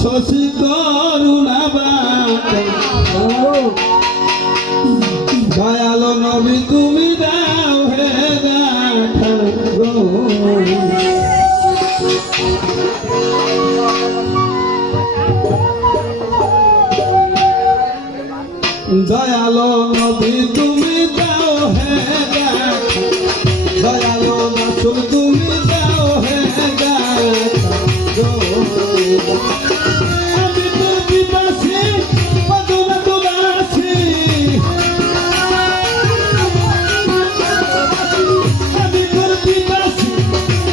শশী করুণা বাটে দয়ালো নবী তুমি দাও হে দেখা গো দয়ালো নবী তুমি দাও হে দেখা দয়ালো রাসূল তুমি দাও হে দেখা গো আমি তো বিবাসী পদনা তুবাসী আমি তো বিবাসী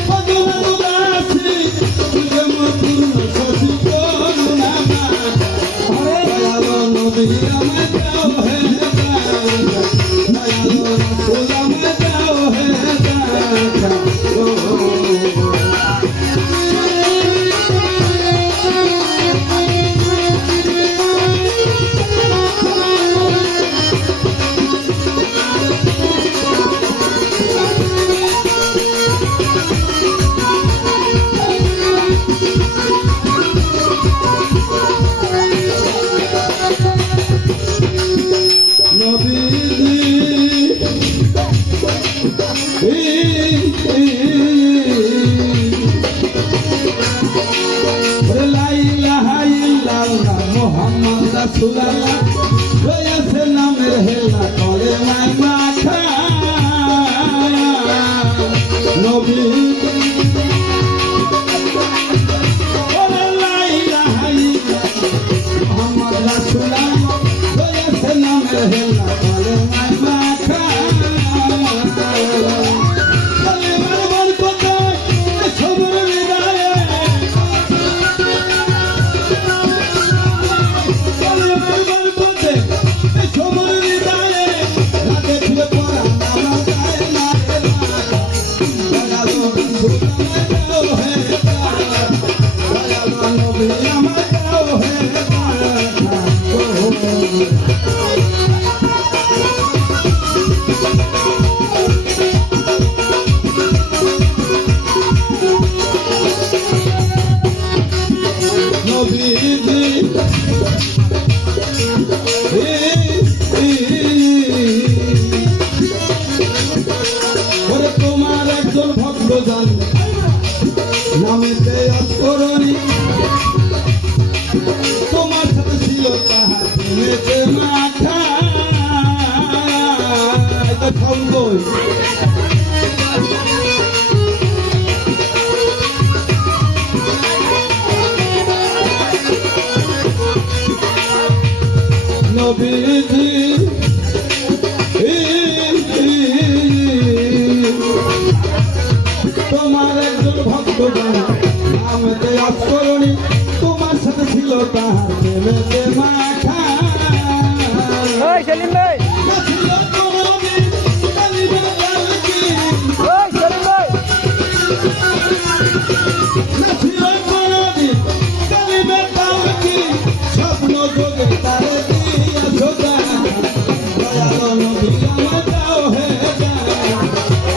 পদনা তুবাসী তুঝে মধুর শশী করুণা দয়ালো নবী আমায় দাও হে দয়ালো রাসূল আমায় দাও হে দেখা গো মোহাম্মদ রাসূলুল্লাহ রয়েছে নামের হেলা করে মাই মাখা নবী মোহাম্মদ রাসূলুল্লাহ রয়েছে নামের হেলা করে মাই মাখা তোমার একজন ভক্তজন নামেতে অস্করণী তোমার সাথে ছিল তাহার প্রেমেতে মাখা এটা সঙ্গই নবীজি তোমার একজন ভক্তগণ নামেতে অস্করণী তোমার সাথে ছিল তাহার প্রেমেতে মাখা সেলিম ভাই স্বপ্ন যোগে তারে দিয়া সোজা দয়ালো নবী আমায় দাও হে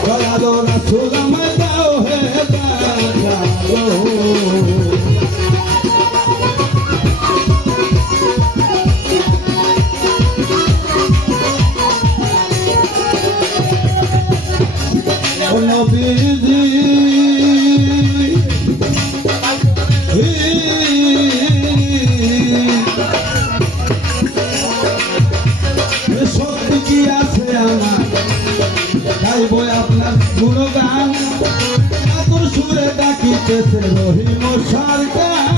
দয়ালো রাসূল আমায় দাও হে ও নবীজি শক্তি কি আছে আমার গাইব আপনার গুণগান আতুর সুরে ডাকিতেছে রহিম সরকার